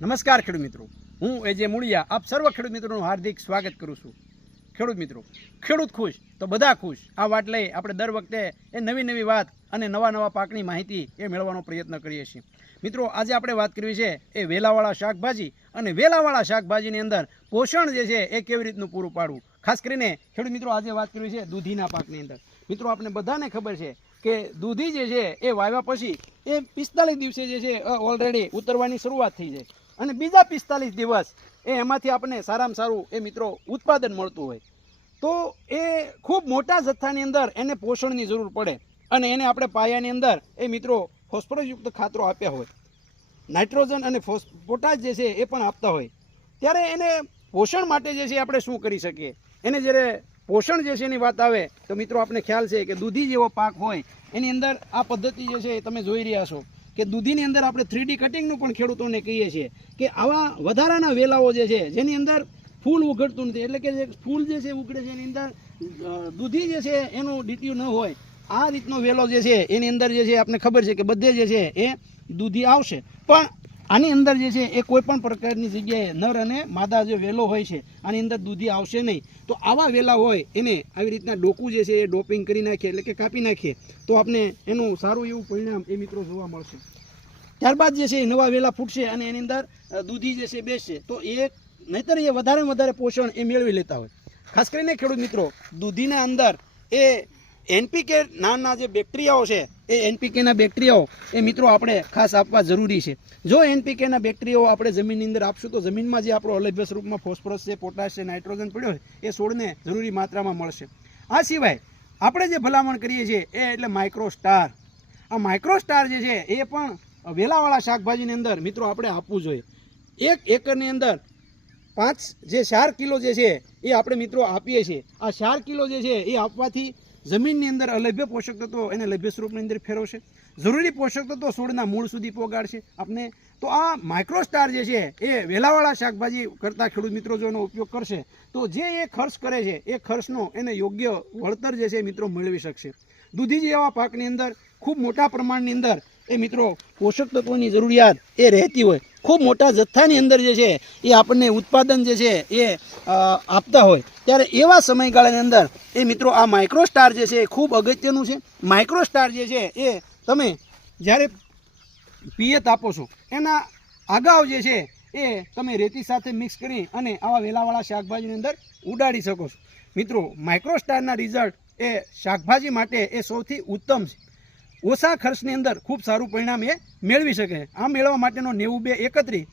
નમસ્કાર ખેડૂત મિત્રો, હું એજે મૂળિયા આપ સર્વ ખેડૂત મિત્રોનું હાર્દિક સ્વાગત કરું છું। ખેડૂત મિત્રો, ખેડૂત ખુશ તો બધા ખુશ આ વાત લઈ આપણે દર વખતે એ નવી વાત અને નવા પાકની માહિતી એ મેળવવાનો પ્રયત્ન કરીએ છીએ। મિત્રો, આજે આપણે વાત કરવી છે એ વેલાવાળા શાકભાજી અને વેલાવાળા શાકભાજીની અંદર પોષણ જે છે એ કેવી રીતનું પૂરું પાડવું। ખાસ કરીને ખેડૂત મિત્રો આજે વાત કરવી છે દૂધીના પાકની અંદર। મિત્રો, આપણે બધાને ખબર છે કે દૂધી જે છે એ વાવ્યા પછી એ 45 દિવસે જે છે ઓલરેડી ઉતરવાની શરૂઆત થઈ જાય અને બીજા 45 દિવસ એમાંથી આપણને સારામાં સારું એ મિત્રો ઉત્પાદન મળતું હોય તો એ ખૂબ મોટા જથ્થાની અંદર એને પોષણની જરૂર પડે અને એને આપણે પાયાની અંદર એ મિત્રો ફોસ્ફરસયુક્ત ખાતરો આપ્યા હોય, નાઇટ્રોજન અને પોટાશ જે છે એ પણ આપતા હોય, ત્યારે એને પોષણ માટે જે છે આપણે શું કરી શકીએ। એને જ્યારે પોષણ જે છે એની વાત આવે તો મિત્રો આપણે ખ્યાલ છે કે દૂધી જેવો પાક હોય એની અંદર આ પદ્ધતિ જે છે તમે જોઈ રહ્યા છો કે દૂધીની અંદર આપણે 3D કટિંગનું પણ ખેડૂતોને કહીએ છીએ કે આવા વધારાના વેલાઓ જે છે જેની અંદર ફૂલ ઉઘડતું નથી, એટલે કે જે ફૂલ જે છે ઉઘડે છે એની અંદર દૂધી જે છે એનું ડીટ્યું ન હોય આ રીતનો વેલો જે છે એની અંદર જે છે આપણે ખબર છે કે બધે જે છે એ દૂધી આવશે, પણ આની અંદર જે છે એ કોઈ પણ પ્રકારની જગ્યાએ નર અને માદા જે વેલો હોય છે આની અંદર દૂધી આવશે નહીં। તો આવા વેલા હોય એને આવી રીતના ડોકું જે છે એ ડોપિંગ કરી નાખીએ એટલે કે કાપી નાખીએ તો આપણે એનું સારું એવું પરિણામ એ મિત્રો જોવા મળશે। ત્યારબાદ જે છે નવા વેલા ફૂટશે અને એની અંદર દૂધી જે છે બેસશે તો એ નહીતર એ વધારે પોષણ એ મેળવી લેતા હોય। ખાસ કરીને ખેડૂત મિત્રો દૂધીના અંદર એ એનપીકે નાના જે બેક્ટેરિયાઓ છે એ એનપીકેના બેક્ટેરિયાઓ એ મિત્રો આપણે ખાસ આપવા જરૂરી છે। જો એનપીકેના બેક્ટેરિયાઓ આપણે જમીનની અંદર આપશું તો જમીનમાં જે આપણો અલભ્ય સ્વરૂપમાં ફોસ્ફરસ છે, પોટાશ છે, નાઇટ્રોજન પડ્યો છે એ છોડને જરૂરી માત્રામાં મળશે। આ સિવાય આપણે જે ભલામણ કરીએ છીએ એ એટલે માઇક્રોસ્ટાર। આ માઇક્રોસ્ટાર જે છે એ પણ વેલાવાળા શાકભાજીની અંદર મિત્રો આપણે આપવું જોઈએ। 1 એકરની અંદર 4 કિલો જે છે એ આપણે મિત્રો આપીએ છીએ। આ 4 કિલો જે છે એ આપવાથી જમીનની અંદર અલભ્ય પોષક તત્વો એને લભ્ય સ્વરૂપની અંદર ફેરવશે, જરૂરી પોષક તત્વો છોડના મૂળ સુધી પહોંચાડશે આપણે। તો આ માઇક્રોસ્ટાર જે છે એ વેલાવાળા શાકભાજી કરતા ખેડૂત મિત્રો જો એનો ઉપયોગ કરશે તો જે એ ખર્ચ કરે છે એ ખર્ચનો એને યોગ્ય વળતર જે છે મિત્રો મેળવી શકશે। દૂધી જેવા પાકની અંદર ખૂબ મોટા પ્રમાણની અંદર એ મિત્રો પોષક તત્વોની જરૂરિયાત એ રહેતી હોય, ખૂબ મોટા જથ્થાની અંદર જે છે એ આપણને ઉત્પાદન જે છે એ આપતા હોય, ત્યારે એવા સમયગાળાની અંદર એ મિત્રો આ માઇક્રોસ્ટાર જે છે એ ખૂબ અગત્યનું છે। માઇક્રોસ્ટાર જે છે એ તમે જ્યારે પિયત આપો છો એના અગાઉ જે છે એ તમે રેતી સાથે મિક્સ કરી અને આવા વેલાવાળા શાકભાજીની અંદર ઉડાડી શકો છો। મિત્રો, માઇક્રોસ્ટારના રિઝલ્ટ એ શાકભાજી માટે એ સૌથી ઉત્તમ છે, ઓછા ખર્ચની અંદર ખૂબ સારું પરિણામ એ મેળવી શકે। આ મેળવવા માટેનો 92 31